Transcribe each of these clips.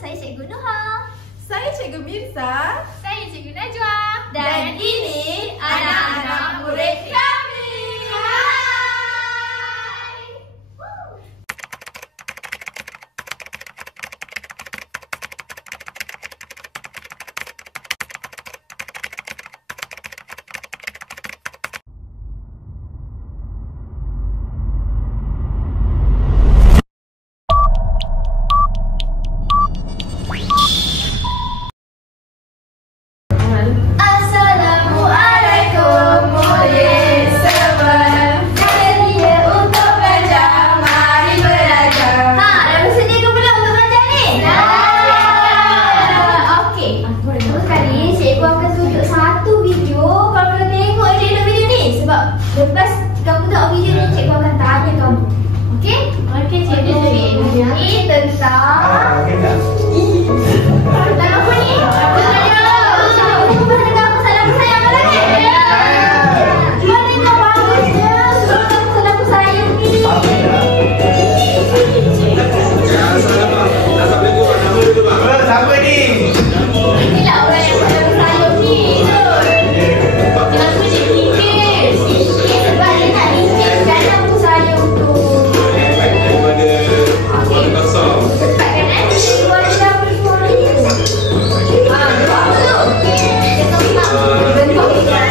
Saya Cikgu Nuha. Saya Cikgu Mirza. Saya Cikgu Najwa. Dan ini anak-anak murid kami. Hai. Assalamualaikum murid semua. Sedia untuk belajar, mari belajar. Dah bersedia ke belum untuk belajar ni? Okey. Terus kali cikgu akan tunjuk satu video. Kalau kau tengok je video ni, sebab lepas kamu tengok video ni, cikgu akan tanya kamu. Okey? Okey cikgu. Ini tentang tentang apa ni? Siapa ni? Inilah orang yang buat lagu sayur ni. Jangan sikit sebab dia nak licin lagu sayur tu. Cepatkan buat siapa semua ni. Buat apa tu? Kita tak bentuk ikan.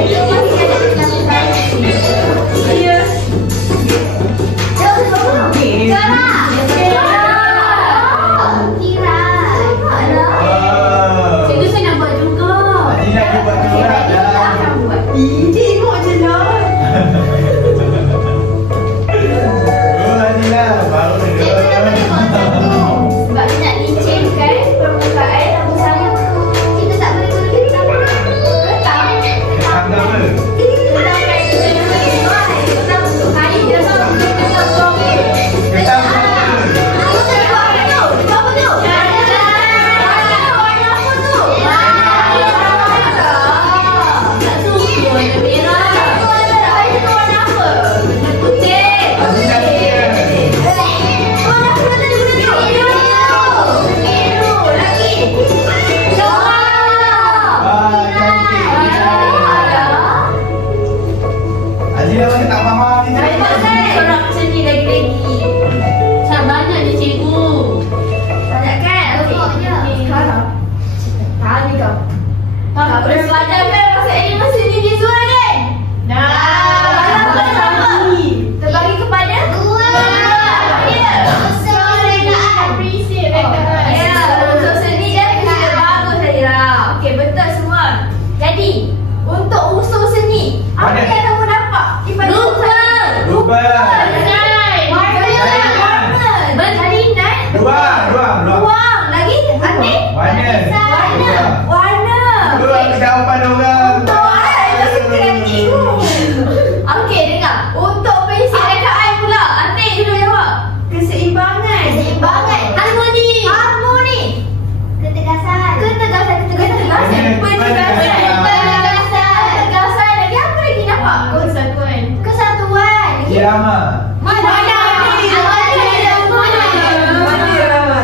Kita masih ada lagu sayur ni. Ya. Jauh sebab Gerak. Cikgu saya nak buat juga. Ni nak buat juga dah. Tengok je lah. Adilah, baru Cikgu dah boleh buat satu. Sebab dia nak licinkan permukaan lagu sayur tu. Kita tak boleh guna kita pun. Ketang. Tangga apa? Ketang kain kita dulu ni. Ketang untuk kain dia tu. Ketang buang ni. Ketang apa? Aku tak buat apa tu? Buat apa tu? Warna apa tu? Tak suka warna merah. Warna apa? Warna putih. Adilah dia. Warna apa tadi guna tu? Biru. Lagi. Adilah masih tak faham ni. Sorak macam ni lagi-lagi. Sangat banyak ni cikgu. Banyak kan? Tengok je. Sekarang. Tanya kau. Tak boleh belajar kan pasal animasi ni visual kan? Terbagi kepada dua. Ya. Appreciate Ya. Untuk seni dan visual bagus tadi lah. Okey, betul semua. Jadi, untuk unsur seni, apa Mana? yang kamu dapat daripada Lupa. Berjalinan. Ruang. Lagi? Aneh? Warna. Tu aku jawapan orang. Okey, dengar. Untuk pensil rekaan pula. Antik dulu jawab. Keseimbangan. Harmoni. Ketegasan. Ketegasan. Lagi apa lagi dapat? Kesatuan. Irama. Mana? Irama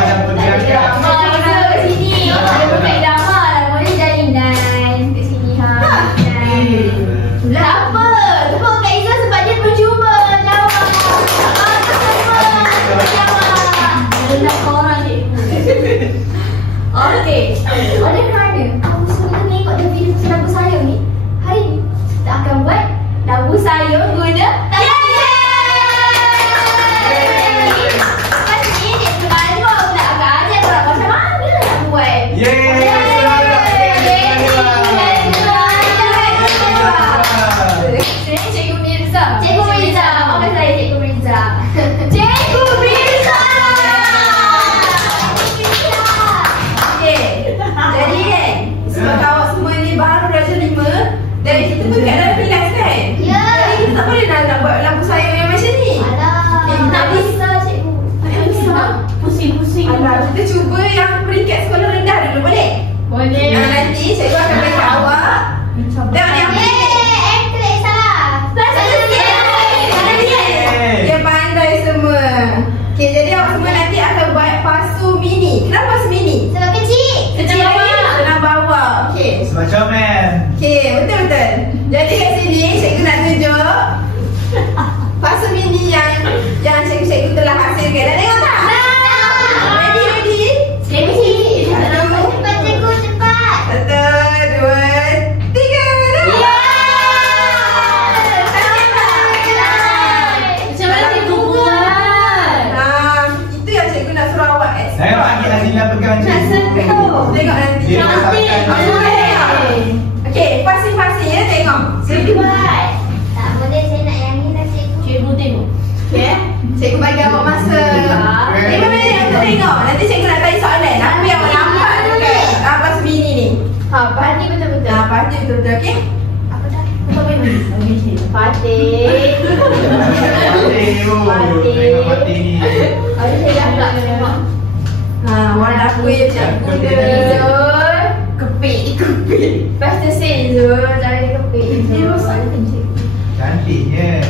dan pergerakan. Kat sini. Ada bukan irama lah. Boleh jalinan. Kat sini. Lah apa? Tepuk Kak Izzah sebab dia bercuba jawab. Rendah korang cikgu. Okey. Oleh kerana kamu semua tengok dia video lagu sayur ni, hari ni kita akan buat lagu sayur guna tangan. cantik. Nak sentuh. Tengok nanti. Dia Cantik. Okey, pasti-pasti ya tengok. Buat. Tak boleh, saya nak yang ni dah cikgu. Cikgu tengok. Okey. Cikgu bagi awak masa 5 minit untuk tengok. Nanti cikgu nak tanya soalan. Apa yang awak nampak dekat pasu mini ni? Padi betul-betul. Pasti betul-betul, okey? Apa dah? Patik. Mati ni. Ada saya dah tak tengok. Warna apa yang cikgu dia? Zul. Kepik. Lepas tu Zul. Jangan dia kepik. Cantiknya.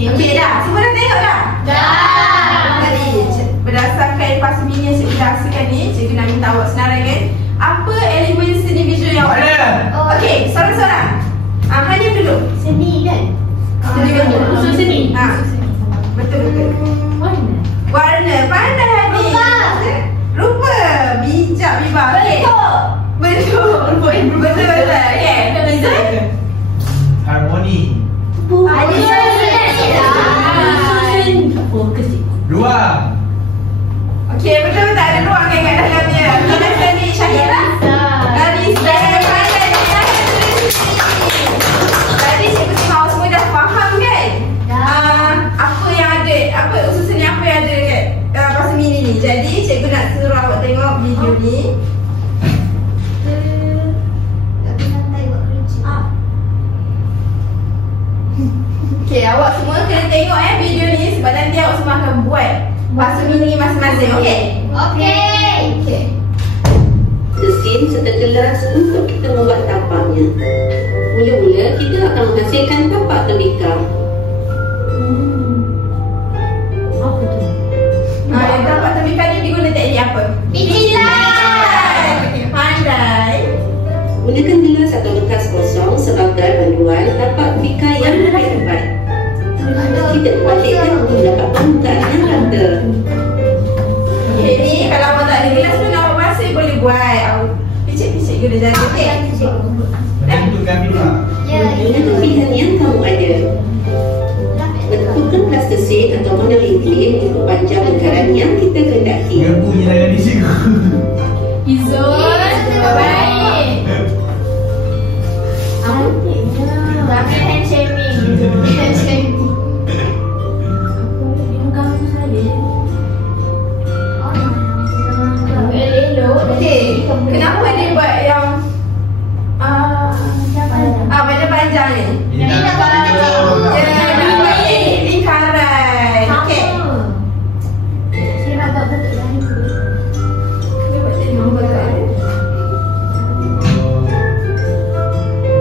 Okey dah, semua dah tengok dah? Dah. Jadi, berdasarkan pasu mini yang cikgu rasa ni, cikgu nak minta awak senaraikan apa elemen seni visual yang awak Mana? Okey, sorang-sorang. Hanya dulu. Seni kan? Seni kan? Usul seni. Betul-betul. Mana? Warna, pandai Hadi. Rupa. Bijak Biba. Okey. Betul. Betul-betul. Okey. Izan? Harmoni. Ada Fokus cikgu. Ruang. Okey, betul-betul ada ruang kat dalamnya. Kita seni Syahira. Nisa. Tadi cikgu tahu semua dah faham kan? Apa yang ada, apa usul seni apa yang ada dekat pasu mini ni. Jadi cikgu nak suruh awak tengok video ni. Tapi santai buat kerja. Okey, awak semua kena tengok video ni sebab nanti awak semua akan buat pasu mini masing-masing. Okey? Okey. Mesin serta gelas untuk kita membuat tapaknya. Mula-mula kita akan menghasilkan tapak tembikar. Apa tu? Yang tapak tembikar ni diguna teknik apa? Picilan. Pandai. Gunakan gelas atau bekas kosong sebagai panduan tapak tembikar yang lebih tepat. Kita membalikkan untuk mendapat permukaan yang rata. Okey, ni kalau awak tak ada gelas pun awak masih boleh buat. Picit-picit guna jaga. Okey? Menentukan pula. Gunakan pilihan yang kamu ada. Bentukkan plastisin atau monolithin untuk panjang lingkaran yang kita kehendaki. Ngebunya dah jadi cikgu. Izul. Baik. Tapi hand shaming. Hand shaming. Kamu saya. Okey. Kenapa dia buat yang panjang-panjang ni? Ini nak Ya, nak buat lingkaran. Okey. Saya nak buat bentuk lain tu. Dia buat jadi nombor tu.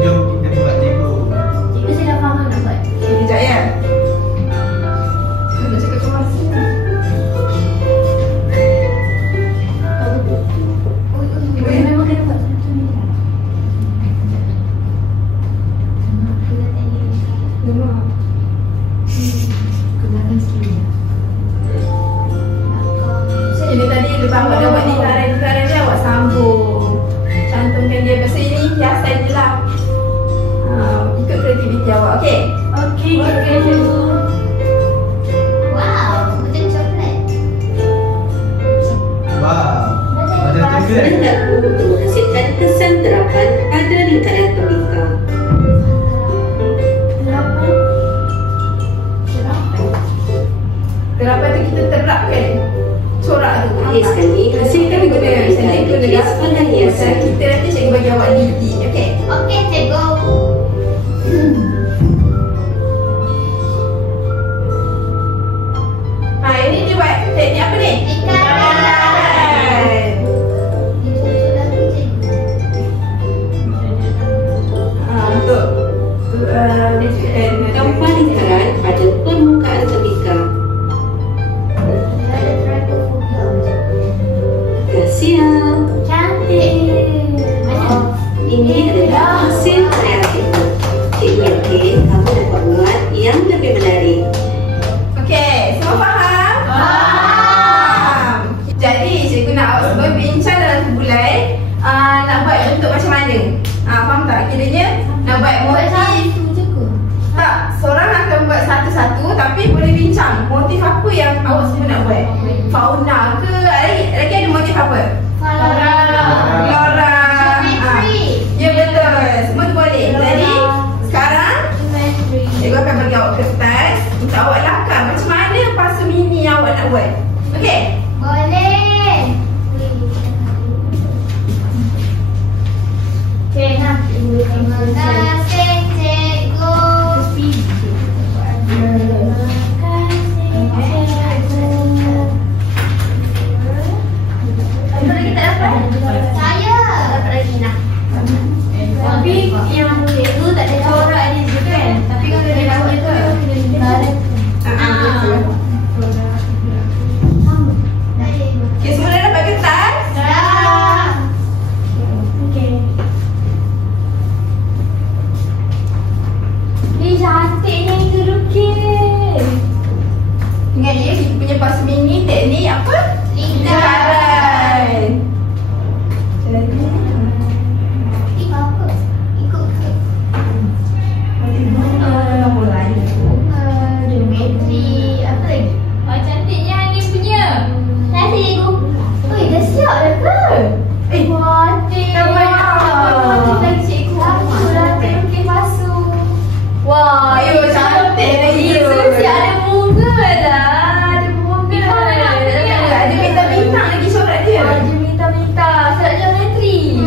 Jom kita buat cikgu. Cikgu saya dah faham nak buat. Sekejap ya. Nak cakap ke masa ni. Memang kena buat satu ni lah. Memang. Kenakan sikit. Ini tadi lepas awak dah buat lingkaran-lingkaran dia awak sambung. Cantumkan dia. Pasal ini hiasan je lah. Ikut kreativiti awak. Okey? Okey, cikgu. Wow, macam coklat. Wah. Macam tu kan? Hendakku untuk menghasilkan kesan terapan pada lingkaran tembikar. Terapan tu kita terapkan corak tu. Akhir sekali, hasilkan beberapa lingkaran lukis pada hiasan. Kita nanti cikgu bagi awak lidi. Okey? Okey, cikgu. Ini dia buat teknik apa ni? Lingkaran. Untuk Tampal lingkaran pada permukaan tembikar. Ada triangle phobia. Dah siap. Cantik. Ini adalah hasil kreatifmu. Cikgu yakin kamu dapat buat yang lebih menarik. Okey, semua faham? Faham. Jadi cikgu nak awak semua bincang dalam sebulan nak buat bentuk macam mana? Faham tak? Kiranya nak buat motif. Satu je ke? Tak, seorang akan buat boleh bincang motif apa yang awak semua nak buat. Fauna ke? Lagi ada motif apa? Flora. Flora. Geometry. Ya betul. Semua tu boleh. Jadi sekarang Geometry. cikgu akan bagi awak kertas untuk awak lakar macam mana pasu mini yang awak nak buat. Okey? Boleh. Okay, nah. Terima kasih, cikgu. Apa lagi tak dapat? Saya dapat lagi nak. Tapi yang cikgu tak ada corak dia je kan? Tapi kalau dia dapat tu Okey, semua dah dapat kertas? Dah. okey. Ni cantiknya itu lukis. Ingat ya, kita punya pasu mini teknik apa? Lingkaran. Jadi Ikut apa? Ikut ke? mulai. Geometri. Apa lagi? Oh, cantiknya ni punya. Nanti cikgu. Oi, dah siap dah ke? Cantik. Tampak. Lagi cikgu. Aku dah terlukis pasu. Wah, Ayo, cantik lagi tu. Siap ada bunga dah. Ada bunga. Ada bintang-bintang lagi corak dia. Dia minta-minta. Surat geometri.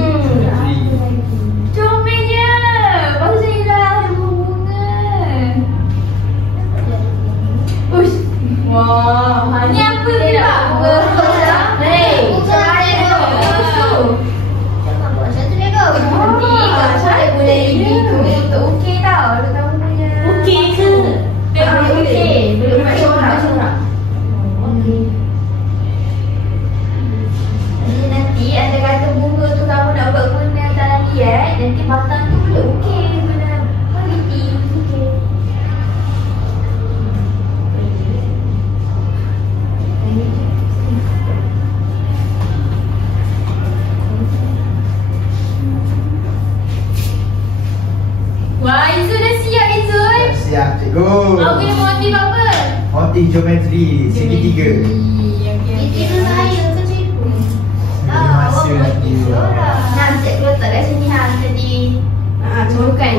Comelnya. Baru saya dah ada bunga. Uish. Wah, ni apa ni tak? Hei, jangan buat satu dia kau. Nanti kalau saya boleh gitu untuk okey tau. Dia kamu punya. Okey ke? Okey. Belum Buat corak. Okey. Jadi nanti anda kata bunga tu kamu nak buat guna tanah liat, nanti batang tu boleh okey guna quality. Okey. Wah, Izul dah siap Izul. Siap cikgu. Awak punya motif apa? Motif geometri segitiga. Itu saya ke cikgu? Ada masa lagi. Nah, cikgu letak kat sini ha. Jadi Corakkan.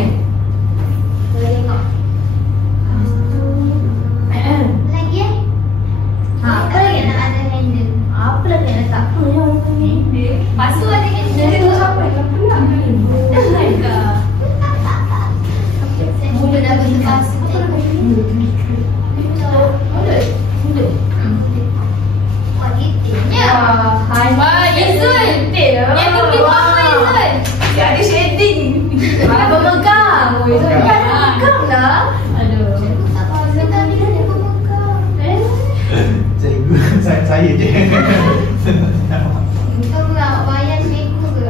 boleh tengok. Lagi eh? Apa lagi nak ada handle? Apa lagi nak letak? Pasu ada kan? Mula dah berlepas. Wah, detailnya. Wah, Izul. Yang tu beli apa Izul? Dia ada shading. Apa megang? Izul ni kan megang lah. Aduh. Tak tahu Izul tadi dah ada pemegang. Cikgu saya je. Kau nak bayar cikgu ke?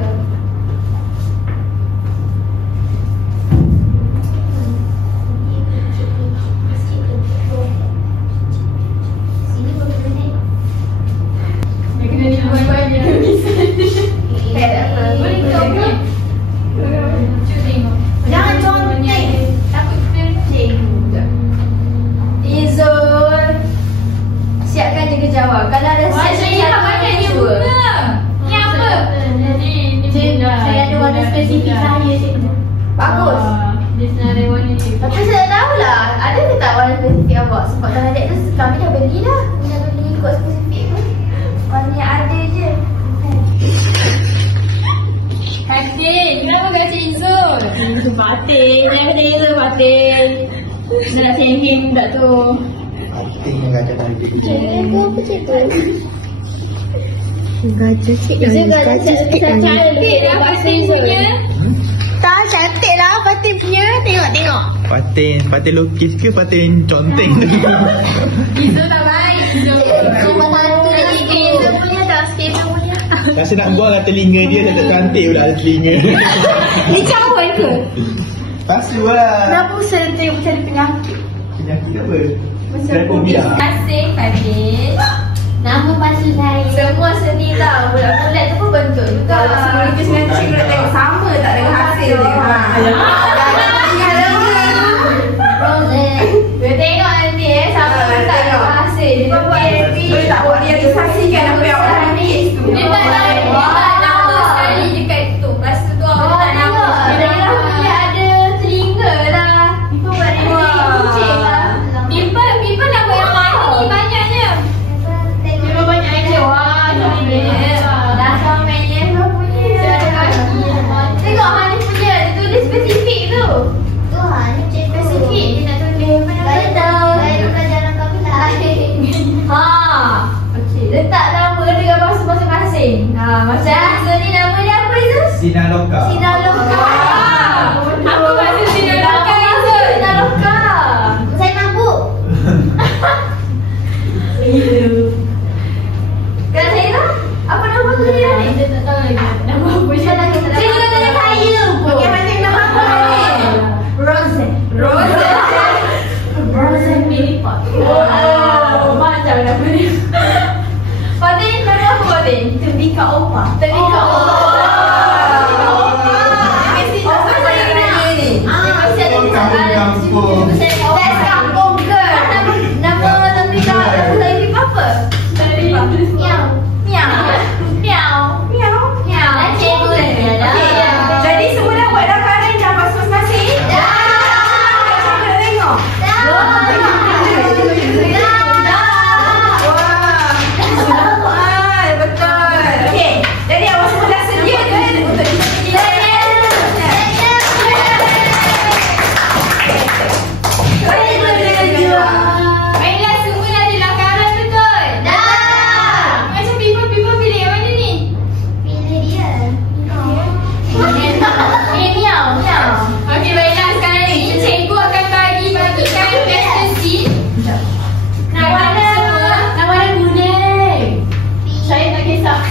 Sini boleh naik. Dia kena ni buat-buat dia. Tak apa. Boleh kau punya. Cuba tengok. Jangan conteng. Takut pencing. Izul. Siapkan je kejawab. Kalau ada Wah, saya tak banyak dia bunga. Ni apa? Jadi ni bunga. Saya ada warna spesifik saya cikgu. Bagus. Dia senarai warna dia. Tapi saya tahulah. Ada ke tak warna spesifik awak? Sebab dalam adik tu kami dah beli dah. Dah beli ikut spesifik pun. Warna yang ada je. Katil, kenapa kasi Izul? Izul batin, jangan kata Izul batin. Dia nak sengking budak tu. Penting mengajar tadi. Cikgu apa cikgu? Gajah cik Izul kan Cantik lah Fatin punya. Tak cantik lah Fatin punya. Tengok. Patin lukis ke patin conteng tu? Izul tak baik Izul. Nombor satu lagi skater punya dah. Skater punya. Rasa nak buang lah telinga dia tak cantik pula ada telinga. Ni cawan ke? Pasu lah. Kenapa saya tengok macam ada penyakit? Penyakit apa? Macam Trypophobia. Terima kasih Fatin. Nama pasu saya. Semua seni tau. Bulat-bulat tu pun bentuk juga. Kalau semua lukis dengan cikgu nak tengok sama tak dengan hasil dia. Rose. Kita tengok nanti sama. realisasikan apa yang awak tulis tu. Dia tak nama sekali dekat tu. Lepas tu awak tak nama. Dia ada telinga lah. Kucing lah. People nama yang mana ni banyaknya. Dia banyak aja. Wah, Dasar mainnya punya. Tengok Hanif punya. Dia tulis spesifik tu. Spesifik dia nak tulis mana-mana. Letak nama dengan bahasa masing-masing. Macam Izzul ni nama dia apa Izzul? Sinaloka. Sinaloka. apa maksud Sinaloka, Izzul? Sinaloka. Saya mabuk. Kan Zaira? Apa nama tu dia ni? Kita tak tahu lagi nama apa. Saya juga tanya saya pun. Okey, macam nama apa ni? Rose. Rose Philippa. Macam nama ni. Fatin, nama apa Fatin? Tembika Opa. Tembika Opa. Mesti tak sampai dengan ni. Masih ada Kampung. That's kampung girl. Nama Tembika apa? Miau. Dan cikgu dia dah. Jadi semua dah buat daftaran dah masing-masing? Dah. Nak tengok? Wah, betul. Okey, jadi awak semua dah sedia ke untuk Baiklah, semua dah ada lakaran betul? Dah. Macam people pilih yang mana ni? Pilih dia. Miau. Okey, baiklah sekarang ni cikgu akan bagikan question sheet. Nak warna semua. Nak warna kuning. Saya tak kisah.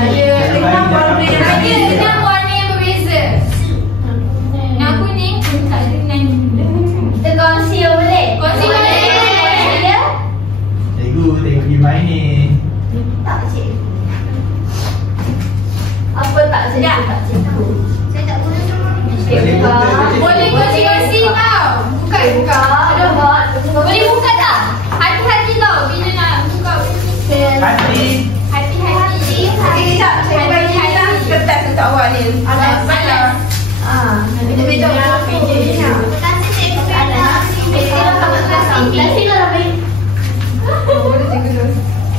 Ada enam warna yang Ada ada. 6 warna yang berbeza. Yang kuning, tak ada dengan kita kongsi boleh? Kongsi boleh. Dia? Cikgu tengok dia main ni. Tak cikgu. Apa tak sedap? Tak cikgu. Saya tak guna semua. Boleh kongsi tau. Buka. Ada buat. Boleh buka tak? Hati-hati tau bila nak buka. Hati. Hati-hati. Okey, kejap. Saya bagi kita kertas untuk awak ni. Alas. Kita betul meja ni.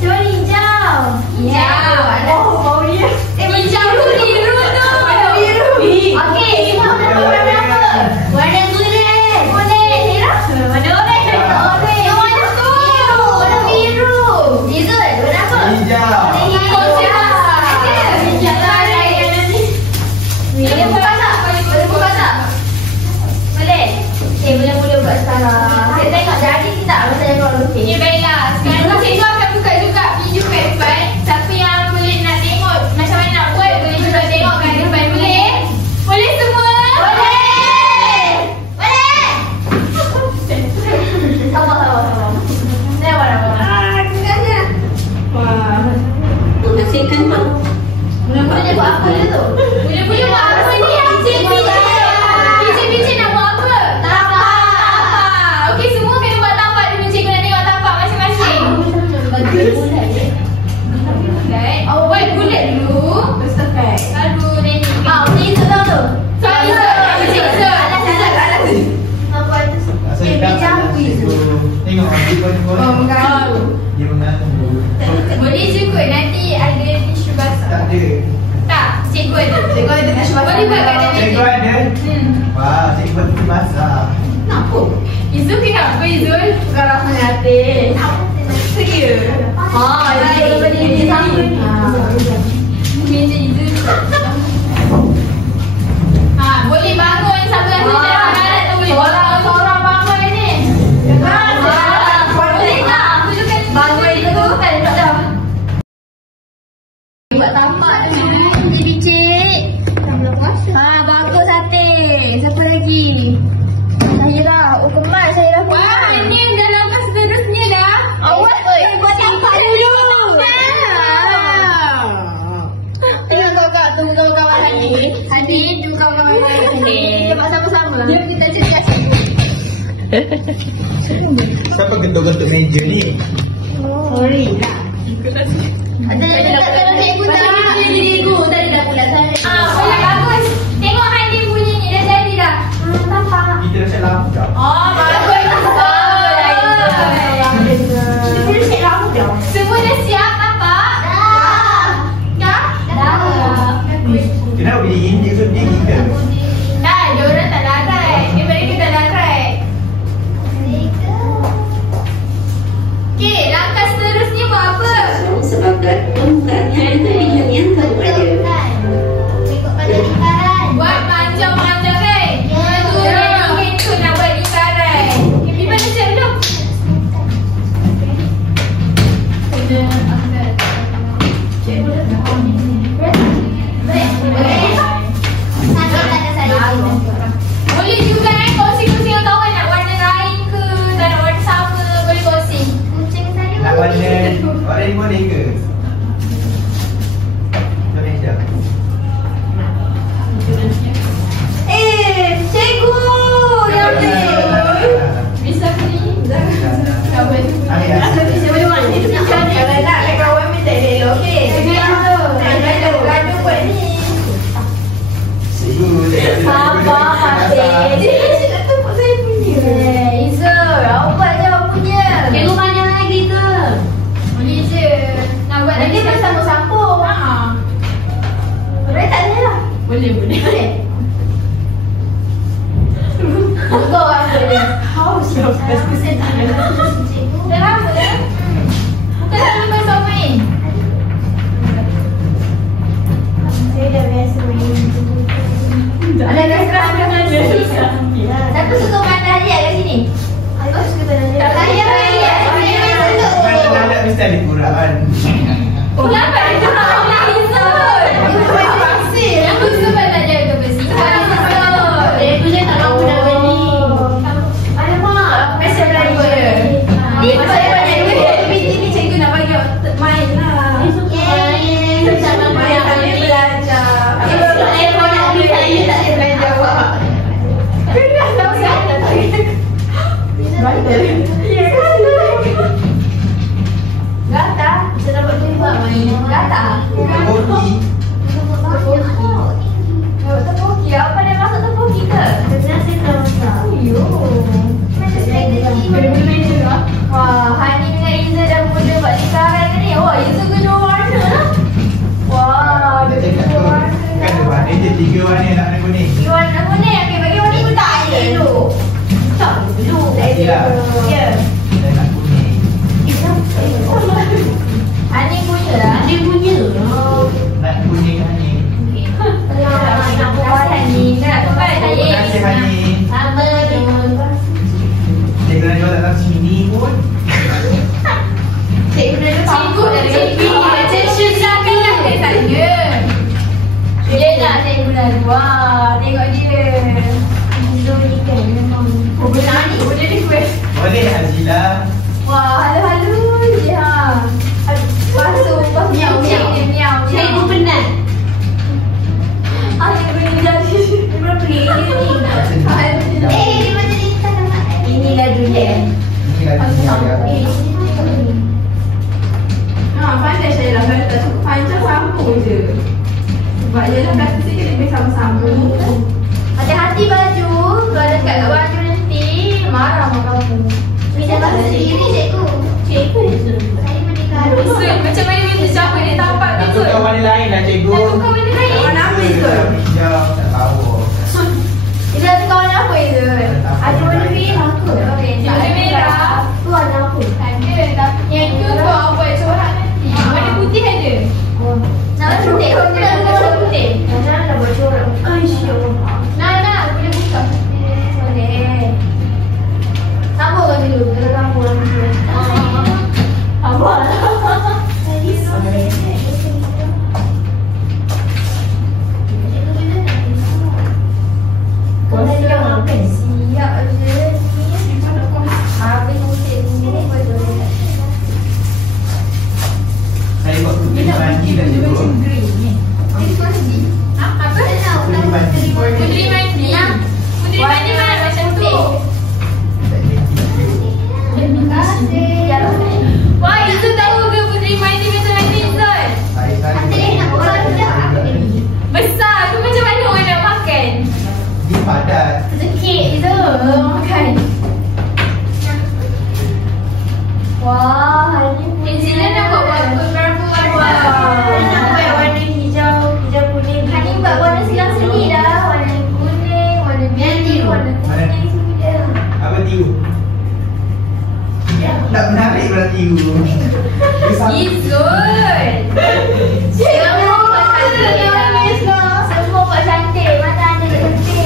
Cuba hijau. Hijau. Oh, ya. Hijau tu biru tu. Biru. Okey, kita nak warna apa? Warna kuning. Kuning. Warna oranye. Yang warna tu. Warna biru. Izzul, warna apa? Hijau. Boleh buka tak? Boleh buka tak? Boleh? Boleh buat sekarang. Saya tengok jadi tak masa dia keluar lukis. Okey, baiklah. Sekarang cikgu akan buka juga video kat depan. Siapa yang boleh nak tengok macam mana nak buat, boleh juga tengok kat depan. Boleh? Boleh semua? Sabar. Saya warna-warna. Wah. Menghasilkan mak. Boleh buat apa dia tu? Boleh buat apa ni? Picit nak buat apa? Tapak. Okey, semua kena buat tapak dulu. Cikgu nak tengok tapak masing-masing. Oh, buat bulat dulu. Bersepak. Lalu Reni. Macam itu tau tu. Sorry, Izzul. Apa itu? Sedap cikgu. Tengok dia pun Oh, mengganggu. dia mengganggu. Boleh je kot. Nanti ada tisu Tak basah. ada. Tak, cikgu ada. Cikgu ada tisu basah. Boleh buat kat dalam Cikgu meja. ada. Wah, cikgu buat tu masak. Kenapa? Izzul kenapa Izzul? Sekarang mana hati? Seria. Dia berdiri sama. Meja Izzul. Boleh bangun sebelah sini. Harap tu boleh Seorang bangun ni. Boleh tak? Tunjukkan Bangun itu kan dah. Buat tapak tu bicik. Bagus sate. Siapa lagi? Syahira. Oh kemas Syahira. Wah, ini dah lepas seterusnya dah. Awak buat tapak dulu. Tengok kakak tu kawan-kawan lagi. Hadir tu kawan-kawan lagi. Kita buat sama-sama. Jom kita cerita cikgu. Siapa gentuk-gentuk meja ni? Oh. Sorry lah. Ada cikgu tak? Cikgu tadi dah pula saya. Boleh bagus. Tengok Hani bunyi ni dah jadi dah. Tampak. Kita dah cek lampu dah. Bagus. Kita boleh cek lampu dah. Semua dah siap nampak? Dah. Kenapa dia so dingin ke? Diorang tak larat. Mereka tak larat. Okey, langkah seterusnya buat apa? Kosong sebabkan permukaannya dengan bidang yang kamu ada. Buat panjang-panjang kan? Itu nak buat lingkaran. Okay, Biba dah siap belum? Boleh juga kongsi-kongsi yang kawan nak warna lain ke, tak nak warna sama, boleh kongsi. Nak warna ni boleh ke? Boleh je. Cikgu! Yang ni. Bisa beli. Kalau nak kawan minta elok, okey? Gaduh buat ni. Sabar, Hafiz. Dia nak tepuk saya punya. Izzul, awak je awak punya. Cikgu panjang lagi ke? Boleh je. Nak buat Nanti lagi dah sambung-sambung. Boleh tak ada lah. Boleh. Boleh. Betul lah boleh. Haus. Dah lama dah. Bukan selalu kau main. Saya dah biasa main. Ada keras dengan dia. Siapa suka pandai ayat kat sini? Aku suka pandai ayat. Tak payah ayat. Mana nak mesti ada Quran. Kenapa dia cakap Allah Izzul? Aku suka pandai ayat ke besi. Cikgu saya tak mampu nak beli. Alamak, mesej Melayu je. Ni Saya banyak duit. Tapi ni cikgu nak bagi main lah. Main sambil belajar. Saya mau nak beli saya tak ada belajar. Gata, kita dapat tembak main. Gata. Kopi. Tepoki, apa dia masuk tepoki ke? Saya tak masak. Wah, Hani dengan Izzul dah mula buat lingkaran ke ni? Wah, Izzul kedua warna lah. Wah, Dia dia cakap kedua tu. warna. Kan dia warna je 3 warna nak warna kuning. Dia warna kuning, okey bagi warna hitam je dulu. Tak dulu. Pastilah. Ya. Dia nak kuning. Hani punya lah. Dia punya. Nak kuning Hani. Nak buat Hani. Nak buat Terima Hani. kasih Hani. Sama dengan Cikgu Najwa tak datang sini pun. Cikgu attention silakan lah dia tanya. Yelah cikgu Najwa. Tengok dia. Izzul ni kan memang. Oh benar ni. Boleh request. Boleh Azila. Wah, halu-halu je ha. Basuh Miau, miau. miau. Cikgu penat. Cikgu ni jadi. Berapa ni? Dia macam ni tak nak. Inilah dunia. Ini lagi ni ada. Pandai saya lah. Kalau tak cukup panjang, sambung je. Sebab dia dah kata sikit lebih sama-sambung. Hati-hati baju. Kalau dekat kat baju nanti marah mak kamu. Bisa basuh sendiri cikgu. Cikgu. Saya menikah. Macam mana minta siapa dia tampak Nak tu? tukar warna lain lah cikgu. Nak tukar warna lain? Warna apa itu? Hijau, tak tahu. Dia nak tukar warna apa itu? Ada warna merah ke? Warna merah. Tu warna apa? Ada. Tapi yang tu kau buat corak nanti. Warna putih ada. Nak putih. Nak warna putih. Nak buat corak. Nak. Boleh buka. Boleh. Sambung dulu. Kalau sambung dulu. Sambung. Siap je. Habis musik sini boleh. Saya buat putih mandi dah cikgu. Apa? Putih mandi. Puteri mandi. Puteri mandi mana macam tu? Terima kasih. Wah, itu dah cepat. Sikit je makan. Wah, hari ni New Zealand nak buat beberapa warna. Nak buat warna hijau, hijau kuning. Hari ni buat warna silang-seling dah. Warna kuning, warna biru, warna kuning semua dia. Apa tiu? Tak menarik pula tiu. Izul. Semua buat cantik lah. Semua buat cantik. Mana ada yang cantik.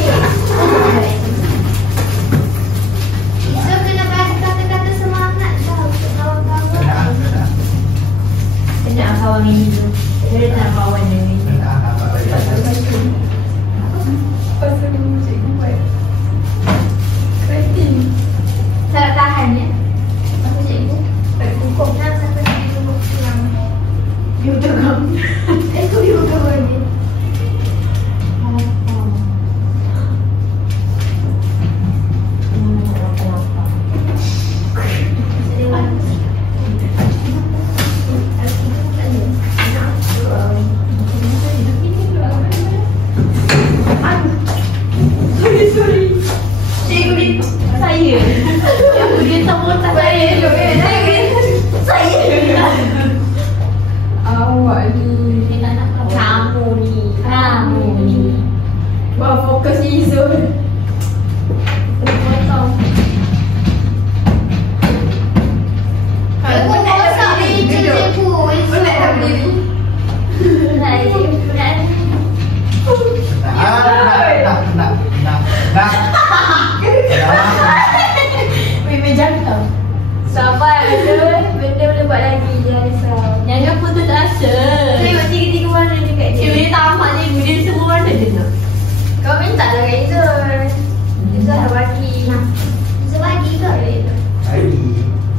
Izzul kena bagi kata-kata semangat tau untuk kawan-kawan. Senang. Nak kawan dengan Izul. Dia nak kawan dengan Izul. Senang nampak balik. Pasal cikgu buat kreatif. Tak nak tahan ya. Aku cikgu. Tak kukuh. Nak sampai nak duduk siang. You tegang. Aku juga lagi. Sorry. Cikgu ni saya. Dia tak botak saya. Awak ni. Dia tak nak kamu ni. Kamu ni. Bawa fokus Izul. Potong. Aku masak meja cikgu. Penat dah berdiri. Nak cikgu nak. Nak. Weh, meja kau. Sabar Azul. Benda boleh buat lagi. Jangan risau. Jangan putus asa. Tengok tiga-tiga warna dekat dia. Dia tamat ni, dia semua warna dia nak. Kau minta lah kat Izzul. Izzul dah bagi. Izzul bagi ke? Lagi.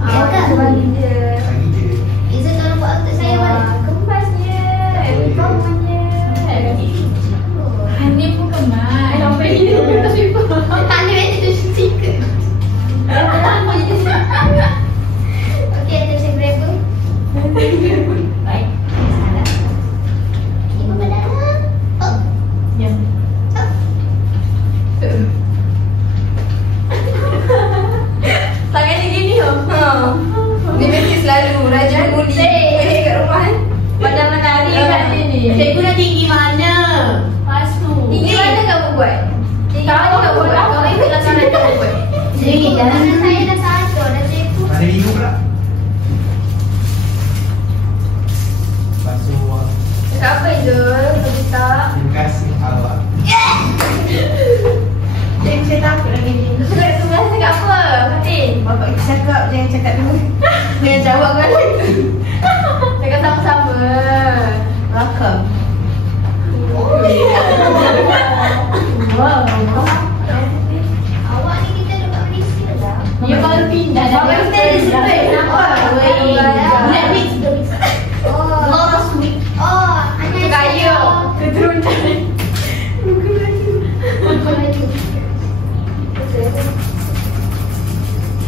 Izzul bagi je. Lagi je. Izzul tolong buat untuk saya balik. Kempasnya. Kamunya. Hanif pun kemas. Sampai ni dia tak suka. Tak ada macam tu stiker. Lama je tu. Okey, attention grabber. Baik. Salah. Ibu pada. Oh. Ya. Tangan dia gini oh. Dia mesti selalu Raja Muli kat rumah kan. Padahal menari kat dia ni. Cikgu nak tinggi mana? Lepas tu. Tinggi mana kamu buat? Tinggi mana kamu buat? Kamu ikutlah cara kamu buat. Tinggi jalan. Saya dah sadar dah cikgu. Mana minggu pula? Basuh. Cakap apa Izzul? Kau tak? Terima kasih awak. Cikgu saya takut lagi ni. Tugas cakap apa? Fatin? Bapak kita cakap, jangan cakap dulu. Jangan jawab kan. Cakap sama-sama. Rakam. Wow. Awak ni kita duduk kat Malaysia lah. Dia baru pindah. Baru kita ada sebut. Nampak? Netflix. Oh, anak Kaya. Keturunan.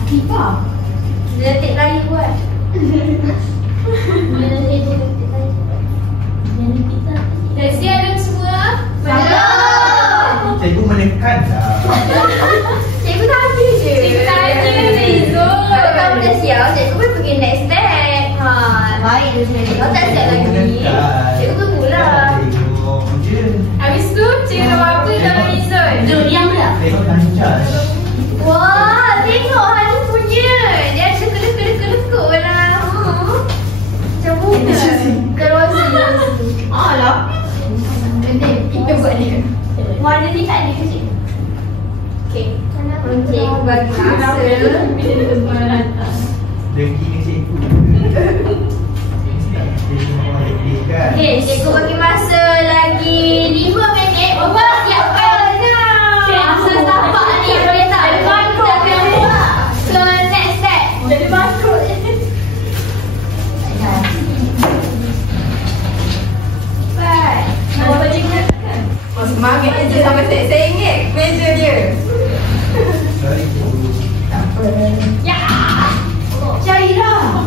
Tiba. Letik Melayu buat. Dah siap kan semua? Belum. Cikgu menekan dah. Cikgu tanya je. Cikgu tanya je, Izzul. Kalau kamu dah siap, cikgu boleh pergi next step. Baik tu sebenarnya. Kalau tak siap lagi, cikgu tunggulah. Tengok je. Habis tu, cikgu nak buat apa dalam Izzul? Jom, diam dah. Tengok lancar. Wah, tengok Hanif punya. Dia ada lekuk-lekuk lah. Macam bunga. Kerosi. Alah. Kita buat dia. Warna ni tak ada ke cikgu? Okey. Cikgu bagi masa. Bila dia terbang lantas. Dengki ni cikgu. Cikgu mau lebih kan? Okey, cikgu bagi masa lagi 5 minit. Ubah siapkan dah. Masa tapak ni boleh tak? Kita akan buat ke next step. Jadi masuk. Cepat. Apa cikgu? Oh, semangat je sampai saya ingat meja dia. Sorry cikgu. Tak apa. Ya. Cairlah.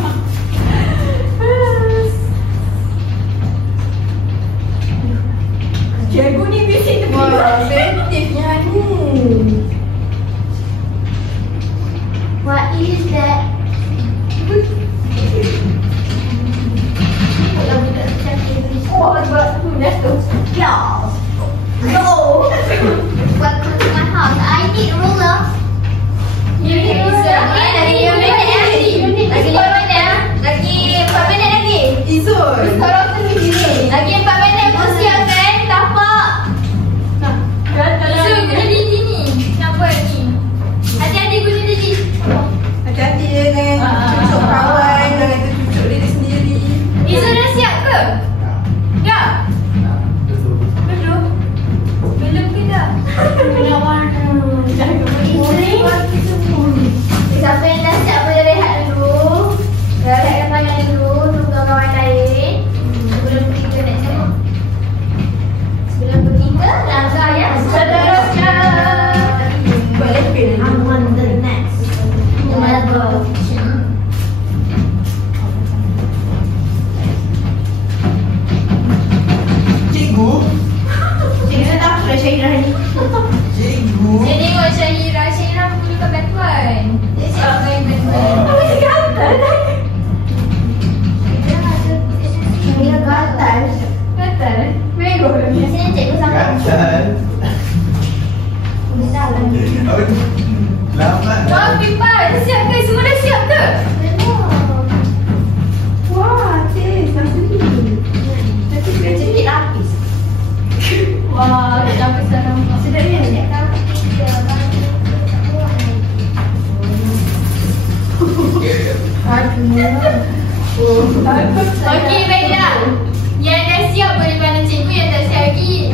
Okey, baiklah. Yang dah siap boleh pandang cikgu, yang tak siap lagi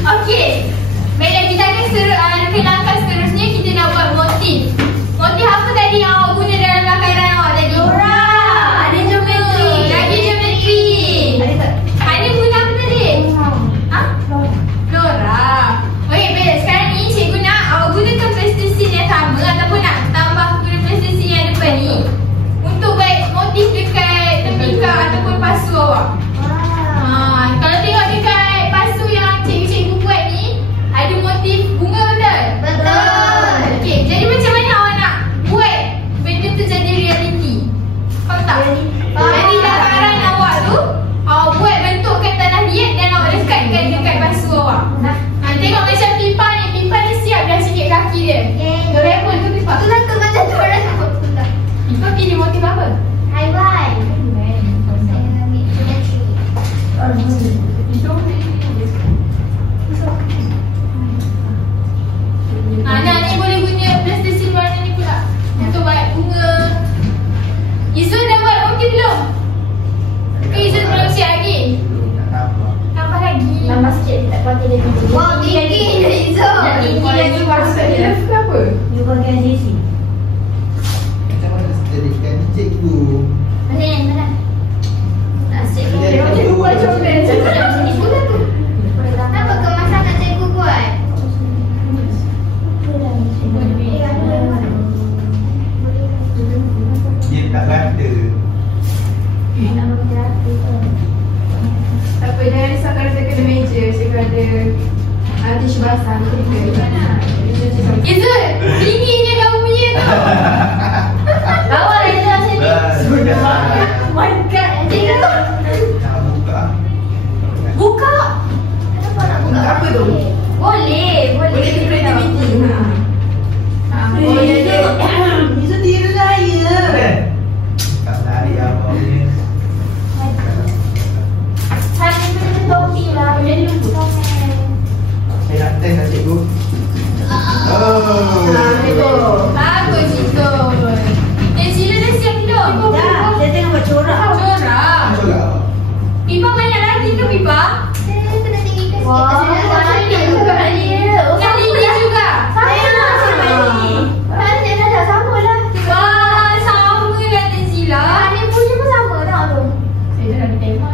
okey. Baiklah, kita akan ke langkah seterusnya. Kita nak buat motif. Motif apa tadi yang awak guna dalam lakaran awak tadi? Ada geometri. Lagi geometri. Ada guna apa tadi? Flora. Okey, baiklah. Sekarang ni cikgu nak awak gunakan plasticine yang sama ataupun nak tambah guna plasticine yang depan ni untuk baik motif dekat tembikar ataupun pasu awak. Kalau tengok dekat pasu yang cikgu-cikgu buat ni, ada motif bunga, betul? Betul. Okey, jadi macam mana awak nak buat benda tu jadi realiti? Faham tak? Jadi lakaran awak tu, awak buat bentukkan tanah liat dan awak lekatkan dekat pasu awak. Tengok macam pipa ni siap dah sikit kaki dia. Doraemon tu pipa. Itulah tu macam Doraemon. Pipa pilih motif apa? Haiwan. Saya ambil geometri. Ni boleh guna plasticine warna ni pula untuk buat bunga. Izul dah buat motif belum? Ke Izul belum siap lagi? Tambah lagi. Tambah sikit, tak kuat dia tinggi. Wow, tinggi Izzul. Dah tinggi lagi. Maksud dia kenapa? Dia bagian JC. Macam mana jadikan cikgu? Mana? Nasib Dia dia. cikgu buat coklat. Cikgu nak sini pula tu. Kenapa kemasan nak cikgu buat? Dia tak rata. Tak apa, jangan risau kalau kita kena meja. Cikgu ada tisu basah. Izul, dinginnya kamu punya tu. Bawa lah Izzul sini. Sudah. My God, cikgu. Nak buka. Buka. Kenapa nak buka? Apa tu? Boleh. Boleh kreativiti. Oh, ya tu. Bisa tiru saya. Tak lari apa ni. Hari ni macam topi lah. Jadi luput. Saya nak test lah cikgu. Itu. Bagus itu. Sila dah siap belum? Saya tengah buat corak. Corak. Corak. Pipa banyak lagi tu pipa? Saya kena tinggikan sikit. Wah, Saya tinggi nak juga. juga. Yang tinggi juga. Saya nak sama ni. Saya dah sama lah. Wah, sama lah Tenzila. Ni punya pun sama tak tu? Saya dah ada tema.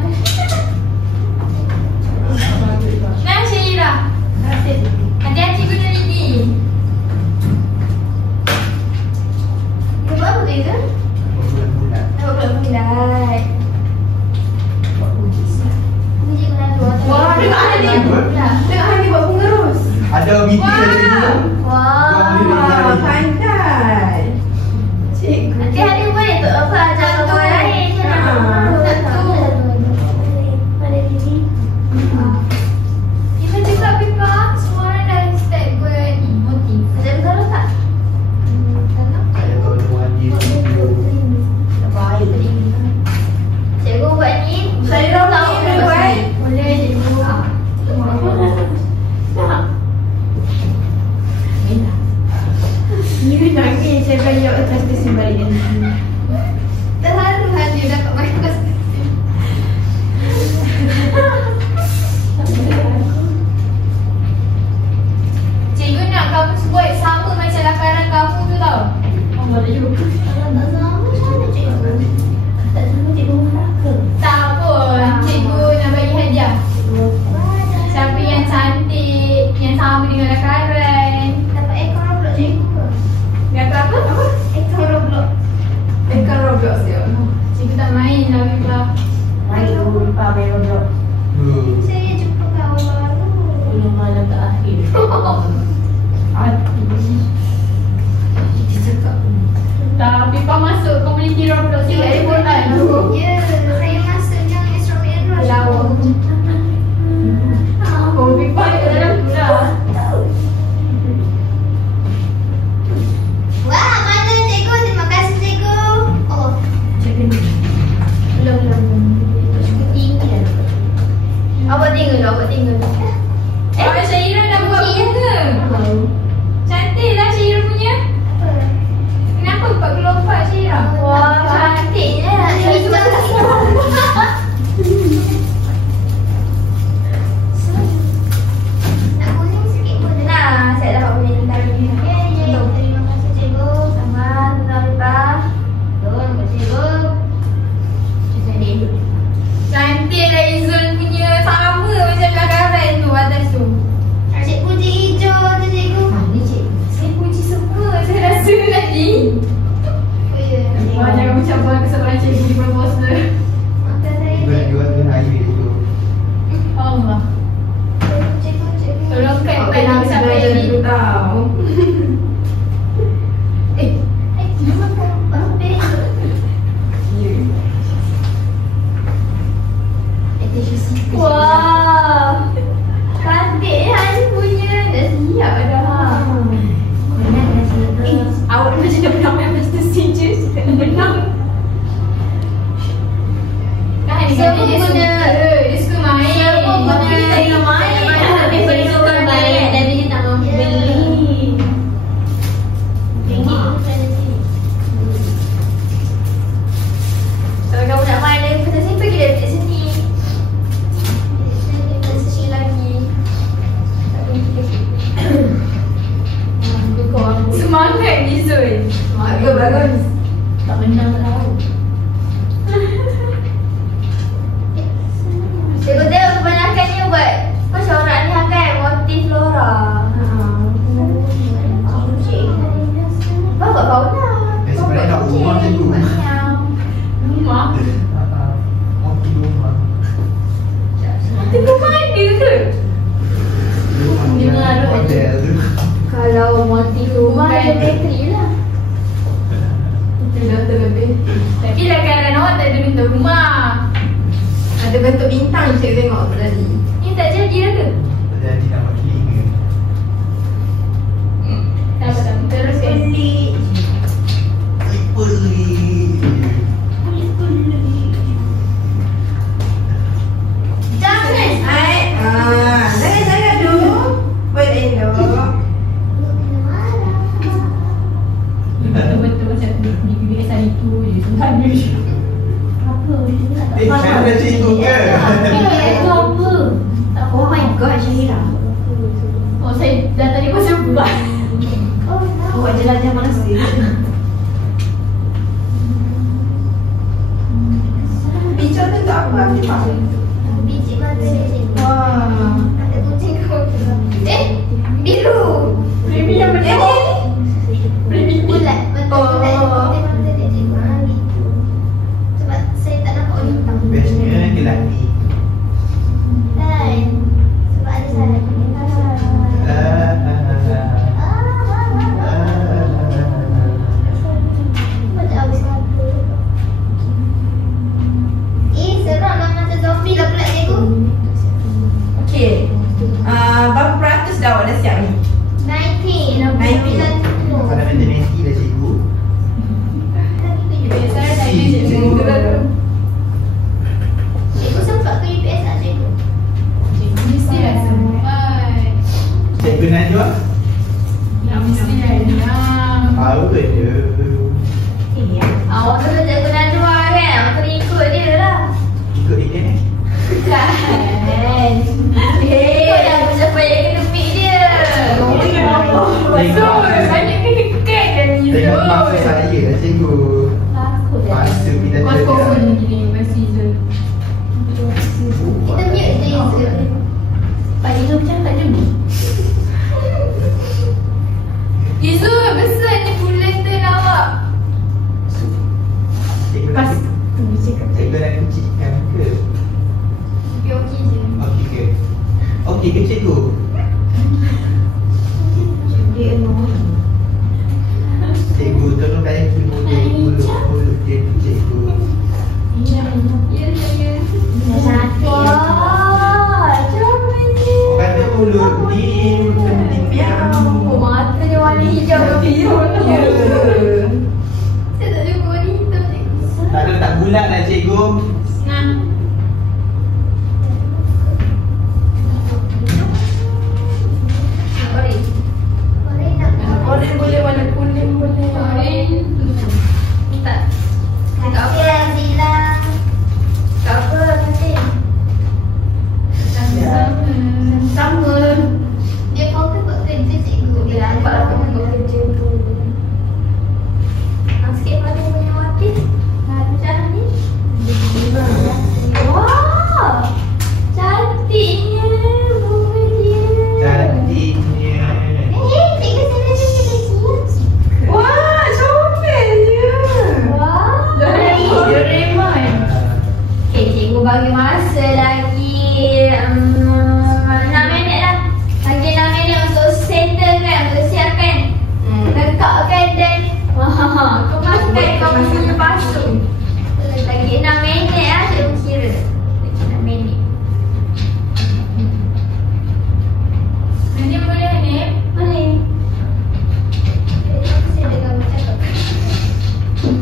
Nah, Syaira. Hati-hati guna lidi. Dia buat apa tu Izzul? Bulan-bulan. Nak buat bulat. Puji guna tu. Wah, tengok Hani. Tengok Hani buat bunga ros. Ada meeting ada cikgu. Wah, pandai. Cikgu. Nanti hari boleh tu apa ajar kawan lain. Satu. Pada diri. Kita juga pipa. Semua orang dah start buat ni, motif. Ada betul tak? Saya tahu dia buat di video. Baik tadi. Cikgu buat ni. Saya dah tahu dia buat. Boleh cikgu. Ni nangis. Saya banyak atas kesimbali dia. Terharu hati dapat main plastik. Cikgu nak kamu buat sama macam lakaran kamu tu tau. Boleh juga. Kalau tak sama macam mana cikgu? Tak sama cikgu neraka. Tak apa, cikgu nak bagi hadiah. Siapa yang cantik, yang sama dengan lakaran. Dapat ekor Roblox cikgu. Kata apa? Apa? Ekor Roblox. Tekan Roblox dia. Cikgu tak main lah Pipa. Main lupa main Roblox. Saya jumpa kawan baru. Belum malam terakhir. Tak, Pipa masuk komuniti Roblox. Cikgu ada buatan. Ya, saya masuk yang instrumen Rush. Lawa. Oh, Pipa dekat dalam tu lah. Wah, mana cikgu? Terima kasih cikgu. Oh, belum. Tinggi dah. Awak tengok. Syaira nak buat bunga. Cantik lah Syaira punya. Apa? Kenapa 44 Syaira? mencabar seorang cikgu di proposal. Ibu nak jual dengan air tu. Allah. Tolong kan Apa tadi yang sampai belajar ni. dulu tahu. Wah, cantik Han punya. Dah siap dah. Awak macam dah pernah main Master je. Benang. Kan dia Semua dia guna- dia suka main. Semua guna- Dia suka main. Tapi perlukan main tapi dia tak mahu beli. Kalau kamu nak main dari pasal sini, pergi dari sini. Dari sini lagi. Tak boleh pergi. Semangat ni Zul. Bagus, bagus. Tak menang tahu. Cikgu tengok kebanyakan ni buat macam orang ni kan motif flora. Bawa fauna. Sebenarnya kat rumah je tu. Rumah. Motif rumah. Itu rumah dia ke? Model tu. Kalau motif rumah Bukan. ada bakery lah. Dah terlebih. Tapi lah kadang awak tak ada bentuk rumah. Ada bentuk bintang cikgu tengok tu tadi. Ni tak jadi dah ke? Jadi nama telinga. Tak apa tak. Teruskan. Jangan. Jangan dulu. Buat elok. Betul-betul macam di biasa itu je sebenarnya. Kamera cikgu ke? Itu apa? Oh my god, Syahira. Oh saya dah tadi pasal buat. Buat jelajah manusia. Bicara tu apa? Biji mata dia cikgu. Wah. Ada kucing kau. Biru. Baby yang Yang betul. ni. Bulat. Betul Oh. bulat. Putih mata dia cikgu. Gitu. Sebab saya tak nampak orang hitam. Bestnya lelaki. Kan? Sebab ada salah. Macam habis mata. Seram lah macam zombie lah pula cikgu. Okey. Berapa peratus dah awak dah siap ni? 19. 19. Kalau maternity dah cikgu. Biasa saya cikgu ke? Cikgu sempat ke UPS tak cikgu? Mesti lah sempat. Cikgu Najwa. Mesti lah. Tahu ke dia? Awak kena cikgu Najwa kan? Awak kena ikut dia lah. Ikut dia ni. Kan? Ikut dah mencapai akademik dia. Betul. Banyak kena-kena dan ni Tengok masa Zul. saya lah cikgu. Takut dah. Masa kita Kau kerja. pun gini masih Zul. Kita mute je Zul. Pak Izu macam tak jumpa. Izul besar ni bulan tu awak. Cikgu Pas nak tunggu cakap. cikgu nak kecilkan ke? Okey je. Okey ke? Okey ke cikgu? Cikgu tolong baiki mulut dia tu cikgu. Ya saya. Wah, comel. Kata mulut ni Oh, mata dia warna hijau dan biru. Ya. Saya tak jumpa warna hitam cikgu. tak letak bulat lah cikgu. Nah. Orange. Orange nak. Oren boleh, warna kuning boleh. Tak. Tak apa yang hilang. Tak apa, nanti. Sama. Dia kau kan buat kerja cikgu. Dia nampak aku buat kerja tu. Sikit pada punya wakil. Macam ni.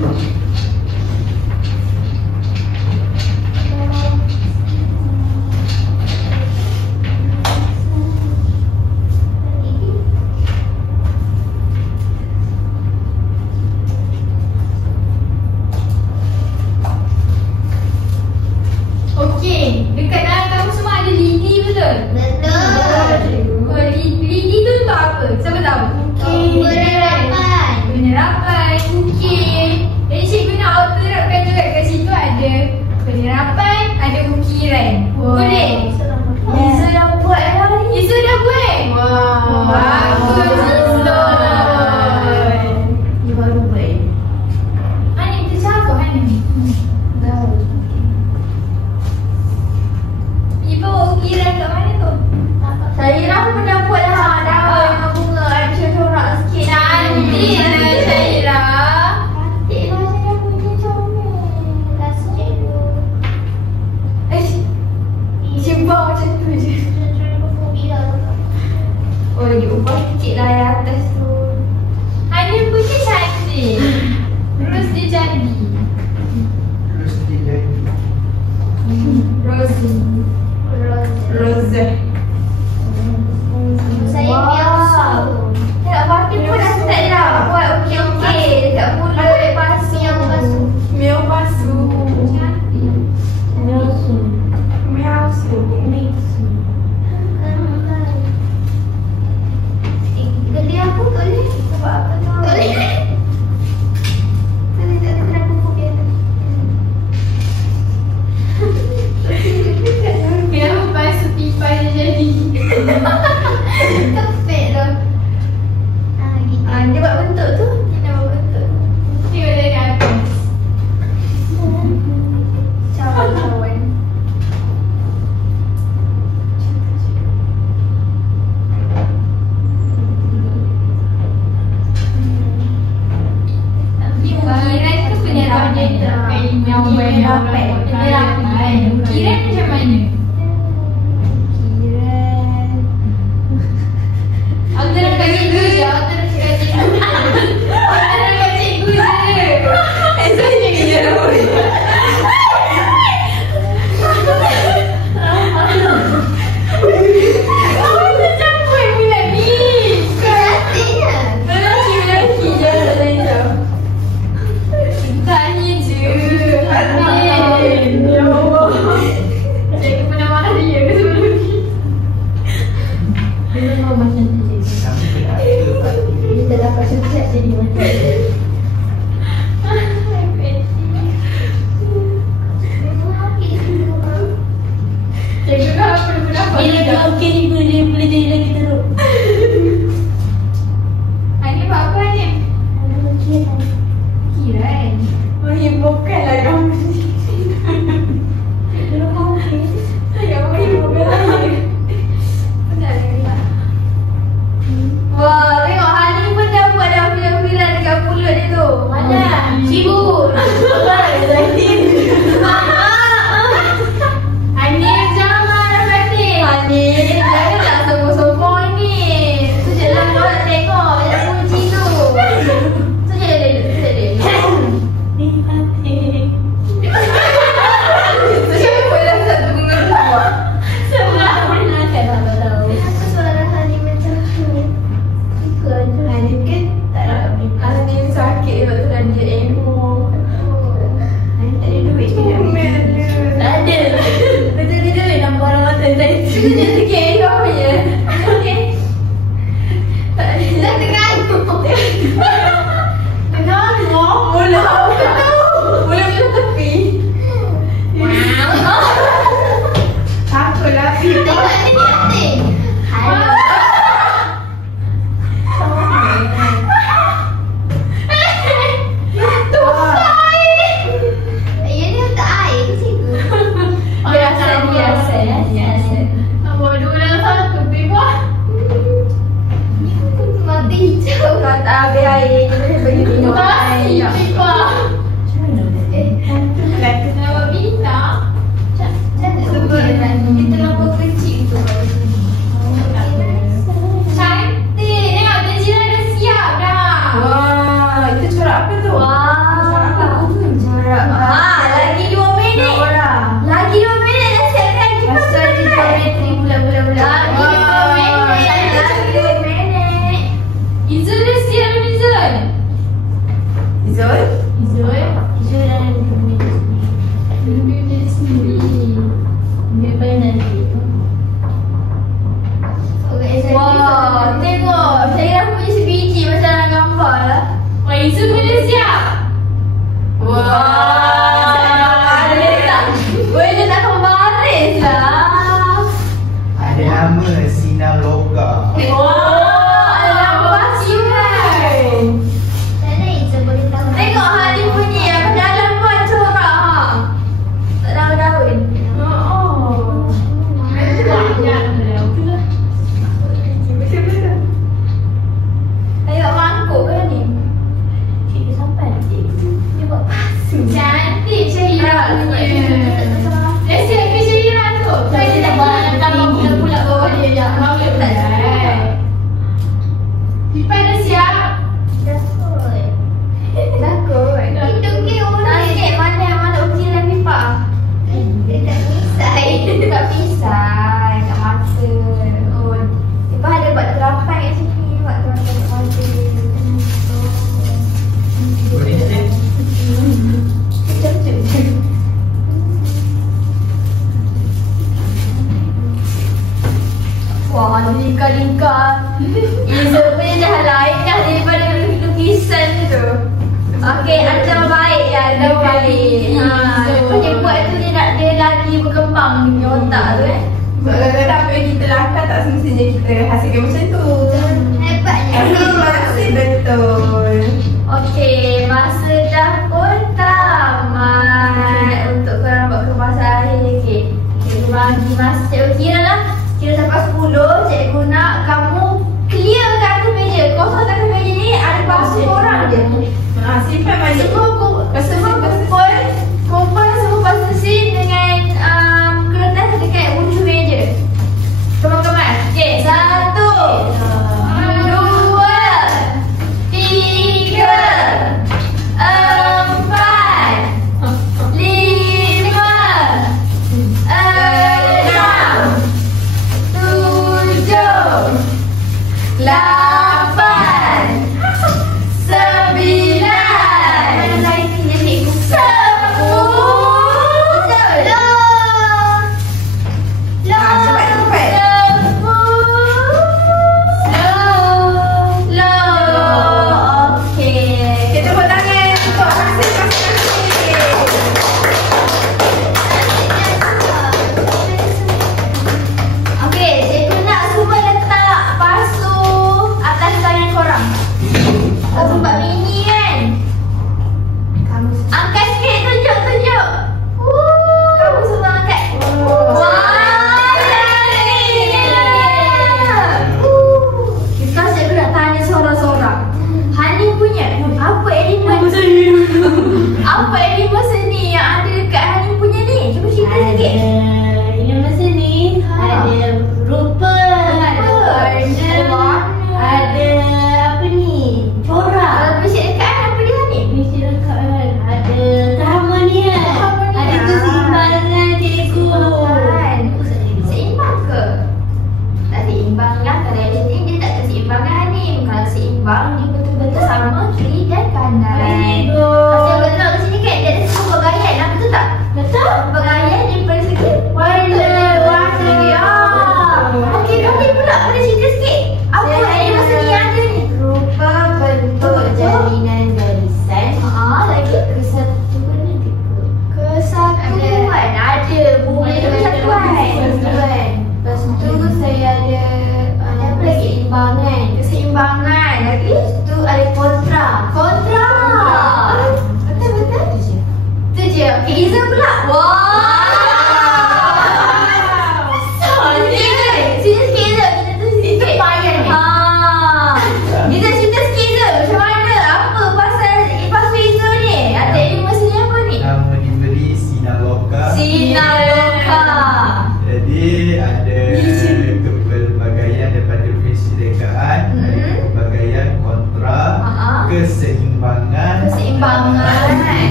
Okey, dekat dalam kamu semua ada lidi betul? Betul. Oh, lidi tu untuk apa? Siapa tahu? Penerapan. Penerapan, ukir. Jadi cikgu nak auto-terapkan juga kat situ ada penerapan, ada ukiran. Boleh? Izzah dah buat dah ni. Izzah dah buat? Wow. Bagus Izzah. Ni baru buat. Hani, kita cakap Hani. Ibu ukiran kat mana tu? Saya pernah buat lah. Dah dengan bunga ada corak sikit. Cantik lah Syaira. Cantik lah saya punya comel. Rasa cikgu. Jembang macam tu je. Oh, diubah sikit lah yang atas tu. Hani punya cantik. Terus dia jadi. Terus dia jadi. Rosie. Rose. Saya biasa. Dekat Fatin pun dah start dah buat okey-okey dekat mulut pasu. Mio pasu. Mio su. Geli aku tak boleh. Sebab apa tu? Tak boleh. Tak boleh kena pupuk dia. Kenapa pasu tipai dia jadi? Kepek dah. Dia buat bentuk tu. Dia buat bentuk. Tengok dari atas. Cawan-cawan. Ukiran tu penerapan. Ukiran macam mana? Aku terang kat cikgu je. Aku terang kat cikgu. Aku terang kat cikgu je. Saya jangan jalan. Awak macam kuih bulan ni. Cantiknya. Lelaki-lelaki je tak lain tau. Tanya je. Amin. Ya Allah. Cikgu pernah marah dia ke sebelum ni? Dia memang macam tu je. Tapi kena ada pasti. Dia dah dapat sukses jadi macam tu. Cikgu kau apa pendapat? Bila dia okey ni boleh jadi lagi teruk. Hani buat apa Hani? Okey kan. Kiran. Menghibaukan lah kamu. Izzah punya dah lain dah daripada lukisan tu. Okey, anda baik ya, anda baik. Lepas dia buat tu dia lagi berkembang di otak tu Sebab kadang-kadang apa yang kita lakukan tak semestinya kita hasilkan macam tu. Hebatnya. Terima kasih, betul. Okey, masa dah pun tamat untuk korang buat kemas akhir. Okey, cikgu bagi masa. Cikgu kira lah, kira sampai 10. Cikgu nak kamu clear kat atas meja. Kosong kat atas meja ni ada pasu korang je. Simpan balik. Semua kumpul semua pasu sin dengan kertas dekat ujung meja. Kemas-kemas. Okey, 1, 2, 3, 4, 5, 6, 7, 8, 9,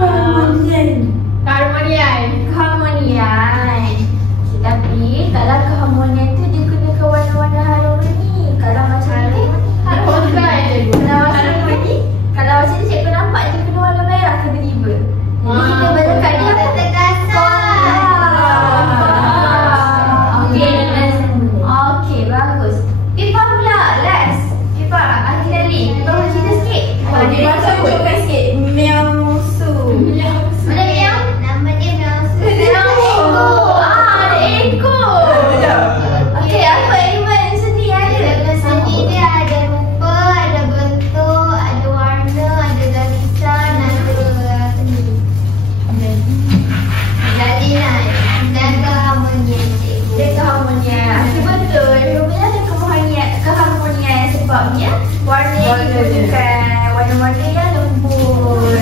啊。sebabnya warna itu bukan warna-warna yang lembut.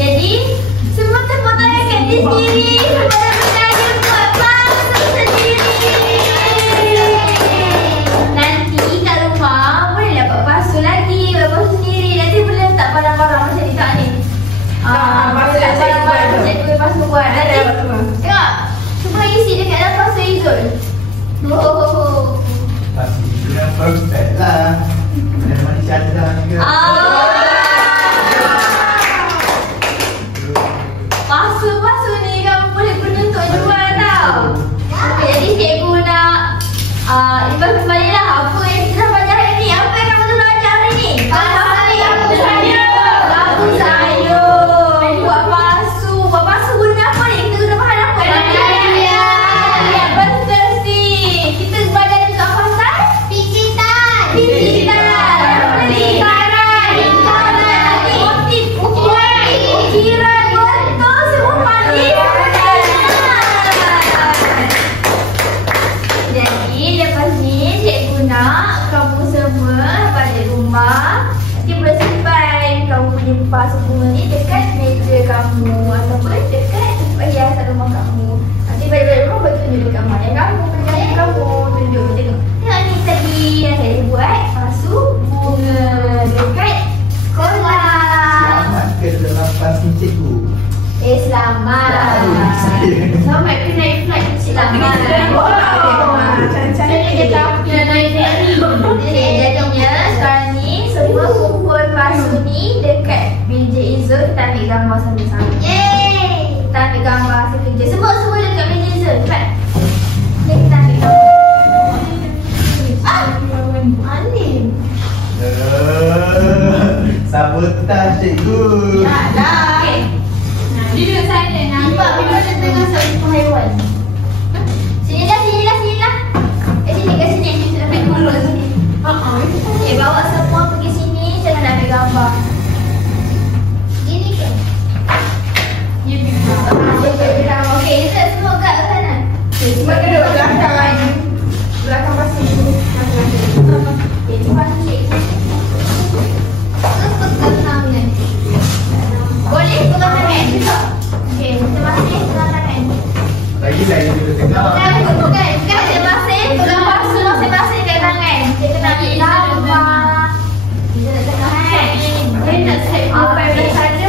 Jadi semua tepuk tangan kat diri sendiri sebab dah berjaya buat palsu sendiri. Nanti kat rumah bolehlah buat palsu lagi, buat palsu sendiri. Nanti boleh letak barang-barang macam ni tak ni. Barang-barang cikgu palsu buat. Nanti tengok, semua isi dekat dalam palsu Izul. Oh. Pasti kenapa Ustaz lah. Dan manusia dah juga. Pasu-pasu ni kamu boleh guna untuk jual tau. Okay, jadi cikgu nak lepas kembali lah apa yang kita dah belajar hari ni. Apa yang kamu tu belajar hari ni? Labu sayur. Labu sayur. Buat pasu. Buat pasu guna apa ni? Kita guna bahan apa? Ya, betul sih. Kita belajar tentang pasal picitan. Motif ukiran. Betul, semua pandai. Jadi lepas ni cikgu nak kamu semua balik rumah nanti boleh simpan kamu punya pasu bunga ni dekat meja kamu ataupun dekat hiasan rumah kamu. Nanti balik rumah bagi tunjuk dekat mak ayah kamu, penjaya kamu, tunjuk tengok. Tengok ni tadi yang saya buat pasu bunga dekat sekolah. Selamat ke dalam pasti cikgu. Selamat. Selamat ke naik flight. Selamat. Jadinya sekarang ni semua kumpul pasu ni dekat meja Izul. Kita ambil gambar sama-sama. Yeay. Kita ambil gambar sekejap. Semua dekat meja Izul. Cepat. Ni kita ambil gambar. Anin. Sabotaj cikgu. Tak lah. Okay. Duduk sana. Nampak bila dia tengah satu haiwan. Sini lah. Kat sini. Kita ambil mulut sini. Bawa semua pergi sini. Jangan nak ambil gambar. Gini ke? Ya, betul. Okey, kita semua kat sana. Semua duduk belakang pasu ni. Jadi pancik. Tenang ni. Boleh pegang tangan. Okey, masing-masing pegang tangan. Lagi kita tengok. Bukan. Masing-masing pegang pasu masing-masing kat tangan. Kita nak ambil gambar. Kita nak tengah kan. Boleh nak set profile belah sana.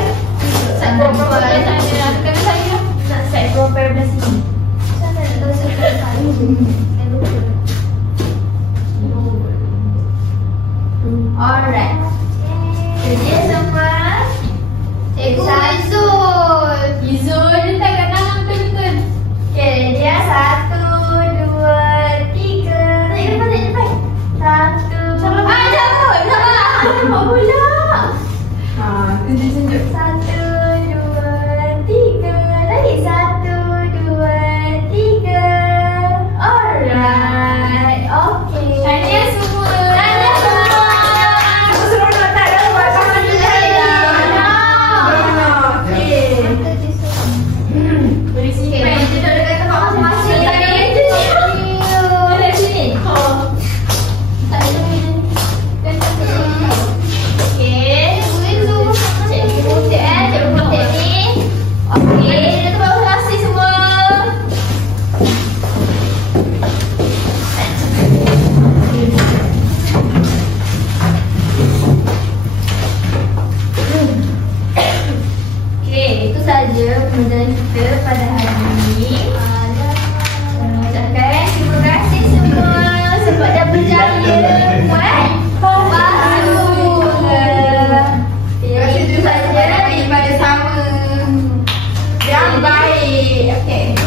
Set profile belah sana. Tengah saya. Nak set profile belah sini. Sana nak tahu set profile. Saya lupa. Alright. Kerja semua. Cikgu Izul letak kat tangan betul-betul. Okay, dia 1, 2, 3. Tak depan. 1. Jauh. Nampak pula. Tunjuk. 1, 2, 3. Lagi 1, 2, 3. Alright. Okay. Tahniah semua. Seronok tak dapat pasu ni saya. Boleh simpan. Kita duduk dekat tempat masing-masing. Dekat sini. Tak ada meja ni. Okey, cikgu putih ni. Okey, kita tempat masing-masing semua. Okey, itu saja pembelajaran kita pada hari ini. Ucapkan terima kasih semua sebab dah berjaya buat pasu. Terima kasih juga kepada adik pada sama yang baik. Okey.